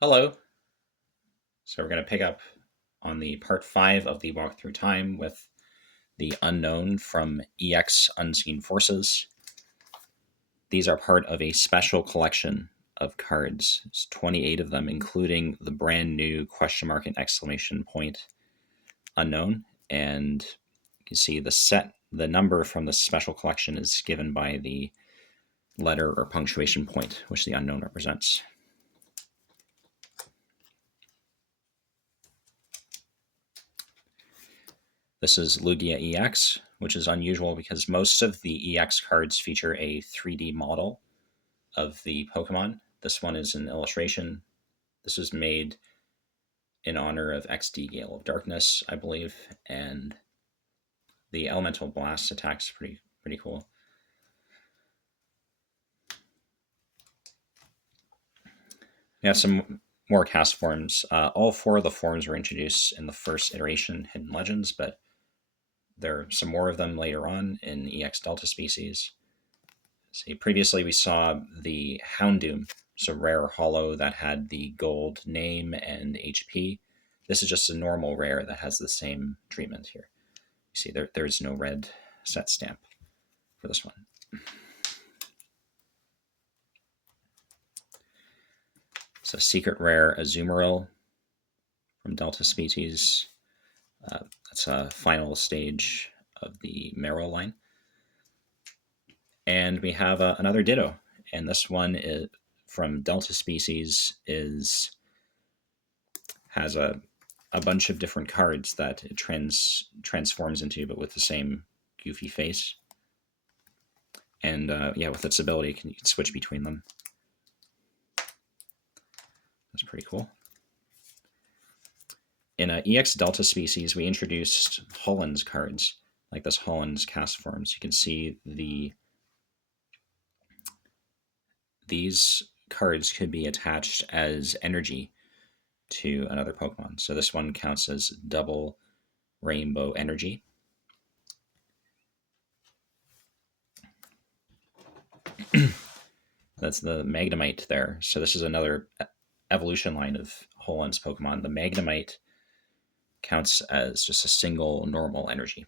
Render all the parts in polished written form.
Hello. So we're going to pick up on the part 5 of the walk through time with the unknown from EX Unseen Forces. These are part of a special collection of cards. There's 28 of them, including the brand new question mark and exclamation point unknown. And you can see the number from the special collection is given by the letter or punctuation point, which the unknown represents. This is Lugia EX, which is unusual because most of the EX cards feature a 3D model of the Pokemon. This one is an illustration. This was made in honor of XD Gale of Darkness, I believe, and the Elemental Blast attack's pretty cool. We have some more cast forms. All 4 of the forms were introduced in the first iteration, Hidden Legends, but there are some more of them later on in EX Delta species. See, previously we saw the Houndoom, so rare holo that had the gold name and HP. This is just a normal rare that has the same treatment here. You see, there's no red set stamp for this one. So secret rare Azumarill from Delta species. That's a final stage of the Marill line. And we have another Ditto, and this one is from Delta species has a bunch of different cards that it transforms into, but with the same goofy face. And with its ability, you can switch between them. That's pretty cool. In EX Delta species, we introduced Holland's cards, like this Holland's cast forms. You can see these cards could be attached as energy to another Pokemon. So this one counts as double rainbow energy. That's the Magnemite there. So this is another evolution line of Holland's Pokemon. The Magnemite counts as just a single normal energy.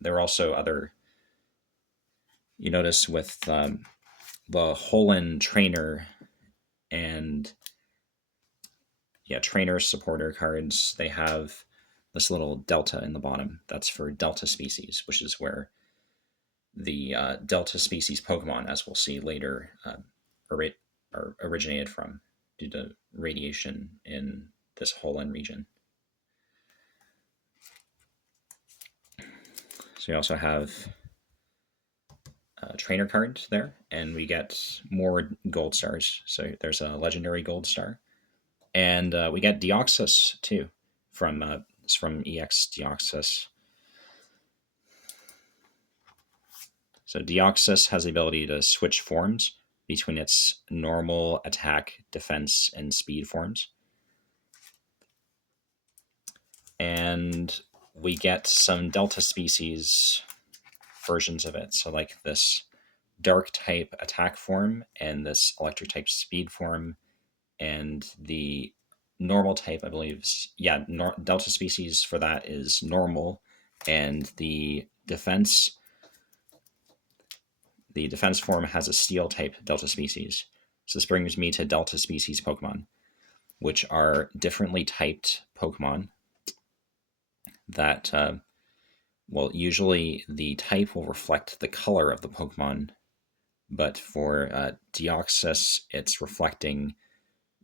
There are also other, you notice with the Holland trainer and trainer supporter cards, they have this little delta in the bottom. That's for Delta species, which is where the Delta species Pokemon, as we'll see later, originated from due to radiation in this Holland region. So we also have trainer cards there, and we get more gold stars. So there's a legendary gold star, and we get Deoxys too from EX Deoxys. So Deoxys has the ability to switch forms between its normal attack, defense, and speed forms. And we get some Delta species versions of it. So like this dark type attack form and this electric type speed form, and the normal type, I believe, Delta species for that is normal, and the defense form has a steel type Delta species. So this brings me to Delta species Pokemon, which are differently typed Pokemon that, usually the type will reflect the color of the Pokemon, but for Deoxys, it's reflecting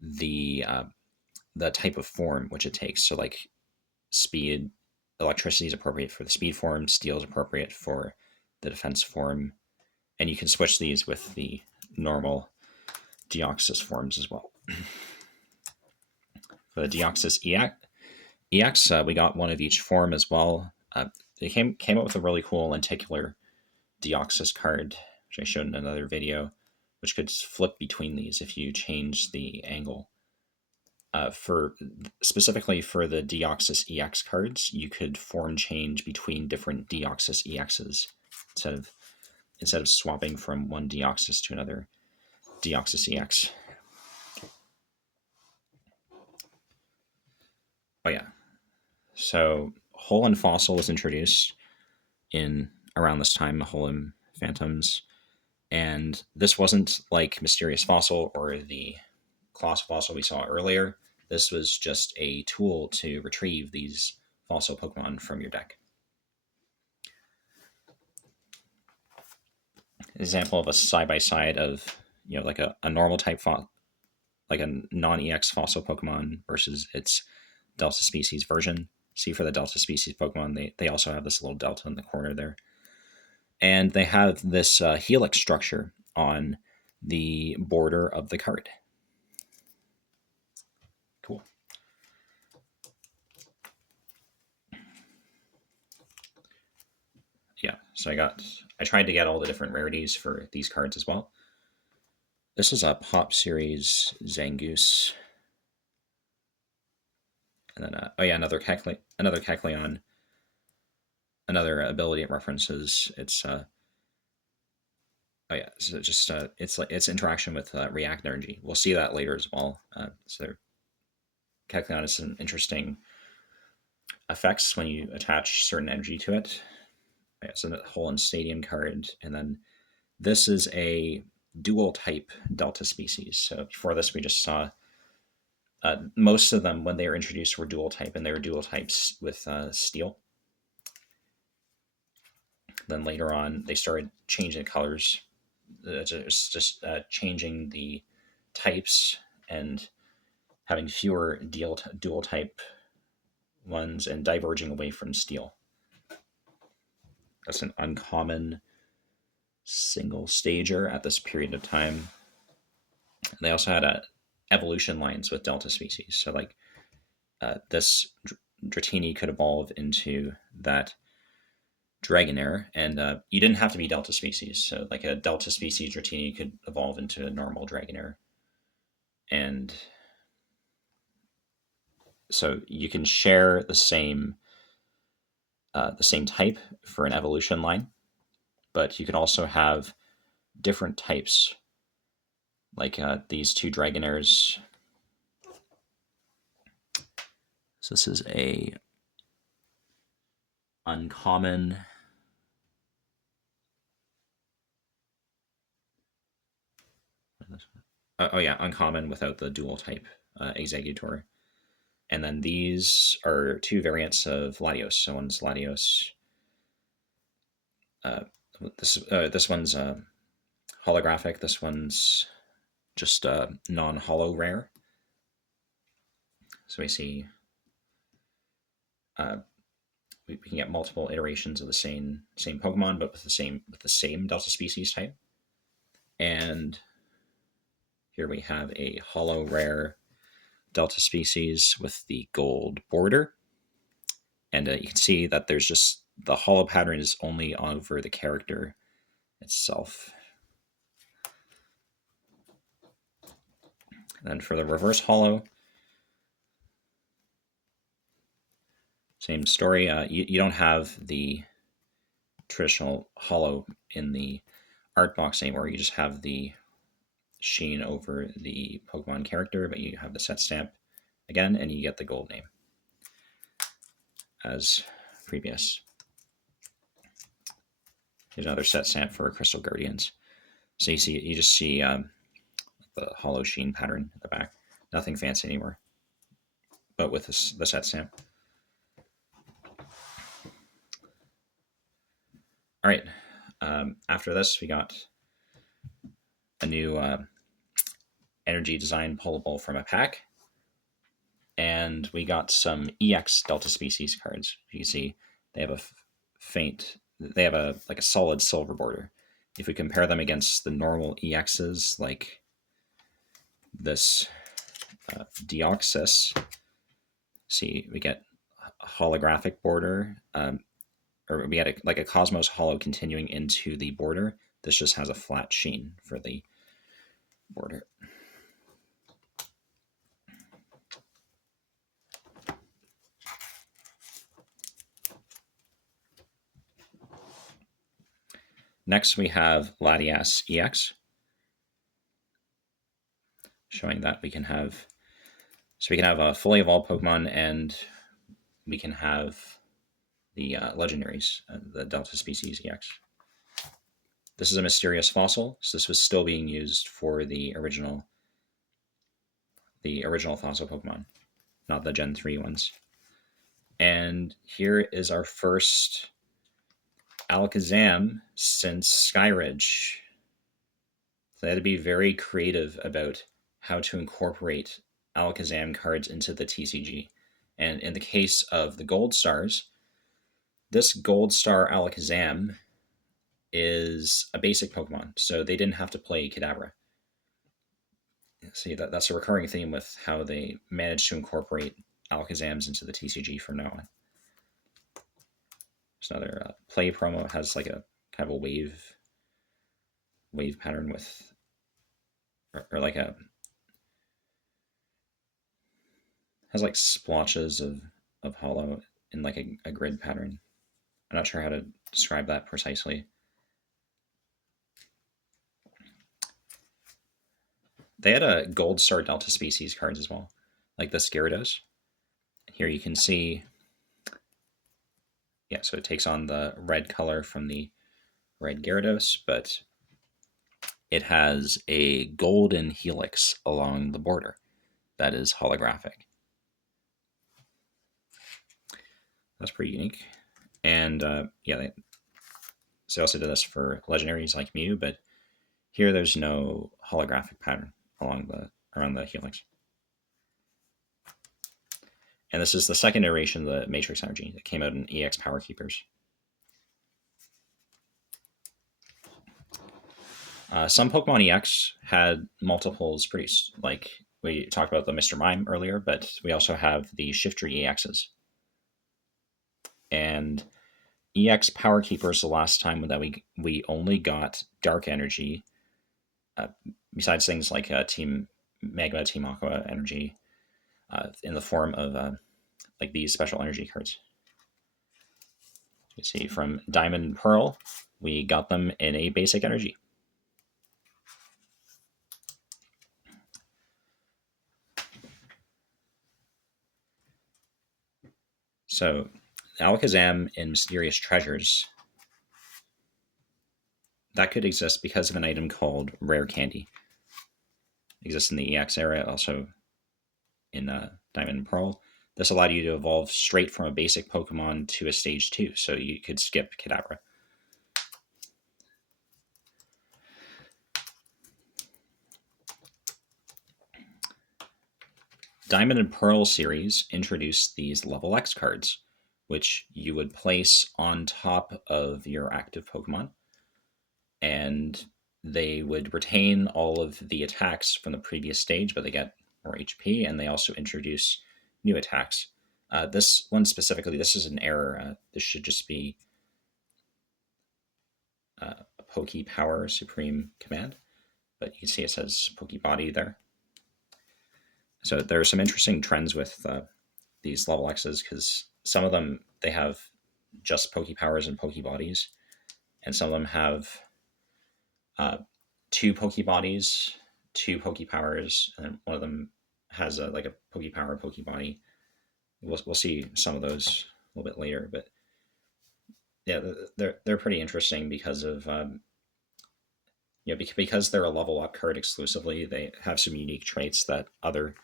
the type of form which it takes. So like speed, electricity is appropriate for the speed form, steel is appropriate for the defense form, and you can switch these with the normal Deoxys forms as well. For the Deoxys EX, we got one of each form as well. They came up with a really cool lenticular Deoxys card, which I showed in another video, which could flip between these if you change the angle. Specifically for the Deoxys EX cards, you could form change between different Deoxys EXs instead of swapping from one Deoxys to another Deoxys EX. Oh yeah. So Hole and Fossil was introduced in around this time, Hole and Phantoms. And this wasn't like Mysterious Fossil or the Colossal Fossil we saw earlier. This was just a tool to retrieve these fossil Pokemon from your deck. Example of a side by side of like a normal type like a non-EX fossil Pokemon versus its Delta species version. See, for the Delta species Pokemon, they also have this little delta in the corner there. And they have this helix structure on the border of the card. Cool. Yeah, so I tried to get all the different rarities for these cards as well. This is a Pop Series Zangoose. And then, oh yeah, another Kecleon. Another ability it references. It's oh yeah, so just it's like its interaction with React Energy. We'll see that later as well. So Kecleon has some interesting effects when you attach certain energy to it. Yeah, so the Hole and Stadium card, and then this is a dual type Delta species. So before this, we just saw most of them when they were introduced were dual type, and they were dual types with steel. Then later on, they started changing colors, just changing the types and having fewer dual type ones and diverging away from steel. That's an uncommon single stager at this period of time. And they also had evolution lines with delta species. So like this Dratini could evolve into that Dragonair, and you didn't have to be Delta species. So, like a Delta species Dratini could evolve into a normal Dragonair, and so you can share the same type for an evolution line, but you can also have different types, like these two Dragonairs. So this is a uncommon. Oh yeah, uncommon without the dual type Executor. And then these are two variants of Latios. So one's Latios. Uh, this one's holographic. This one's just non-holo rare. So we see we can get multiple iterations of the same Pokemon, but with the same Delta species type. And here we have a holo rare Delta species with the gold border. And you can see that there's just the holo pattern is only over the character itself. And then for the reverse holo, same story. You don't have the traditional holo in the art box anymore. You just have the sheen over the Pokemon character, but you have the set stamp again, and you get the gold name as previous. Here's another set stamp for Crystal Guardians. So you just see the holo sheen pattern at the back. Nothing fancy anymore, but with the set stamp. All right. After this, we got a new energy design pullable from a pack, and we got some EX Delta Species cards. You can see they have they have a solid silver border. If we compare them against the normal EXs, like this Deoxys, see we get a holographic border, or we had a Cosmos Holo continuing into the border. This just has a flat sheen for the border. Next, we have Latias EX, showing that we can have So we can have a fully evolved Pokemon, and we can have the legendaries, the Delta Species EX. This is a mysterious fossil, so this was still being used for the original fossil Pokemon, not the Gen 3 ones. And here is our first Alakazam since Skyridge. So they had to be very creative about how to incorporate Alakazam cards into the TCG. And in the case of the Gold Stars, this Gold Star Alakazam is a basic Pokemon, so they didn't have to play Kadabra. See, that's a recurring theme with how they managed to incorporate Alakazams into the TCG from now on. There's another play promo. It has like a kind of a wave pattern with, or like has like splotches of hollow in like a grid pattern. I'm not sure how to describe that precisely. They had a Gold Star Delta Species cards as well, like the Gyarados. Here you can see, yeah, so it takes on the red color from the red Gyarados, but it has a golden helix along the border that is holographic. That's pretty unique. And yeah, they also did this for legendaries like Mew, but here there's no holographic pattern around the helix. And this is the second iteration of the Matrix Energy that came out in EX Power Keepers. Some Pokemon EX had multiples, pretty like we talked about the Mr. Mime earlier, but we also have the Shiftry EXs. And EX Power Keepers, the last time that we only got Dark Energy, besides things like Team Magma, Team Aqua Energy, in the form of like these special energy cards. You see, from Diamond and Pearl, we got them in a basic energy. So, Alakazam in Mysterious Treasures, that could exist because of an item called Rare Candy. It exists in the EX era, also in Diamond and Pearl. This allowed you to evolve straight from a basic Pokemon to a stage 2, so you could skip Kadabra. Diamond and Pearl series introduced these level X cards, which you would place on top of your active Pokemon, and they would retain all of the attacks from the previous stage, but they get more HP, and they also introduce new attacks. This one specifically, this is an error. This should just be Poke Power Supreme Command, but you can see it says Poke Body there. So there are some interesting trends with these level X's, because some of them, they have just Poke Powers and Poke Bodies, and some of them have 2 Poke Bodies, 2 Poke Powers, and one of them has like a Poke Power, Poke Body. We'll see some of those a little bit later, but yeah, they're pretty interesting because of because they're a level up card exclusively. They have some unique traits that other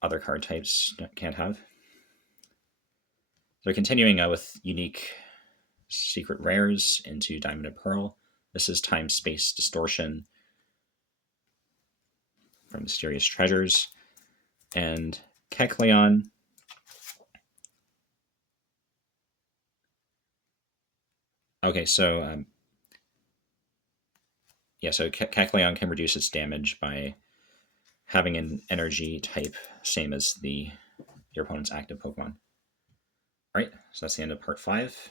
card types can't have. So continuing with unique secret rares into Diamond and Pearl. This is Time Space Distortion from Mysterious Treasures, and Kecleon. Okay, so so Kecleon can reduce its damage by having an energy type same as your opponent's active Pokemon. All right, so that's the end of part 5.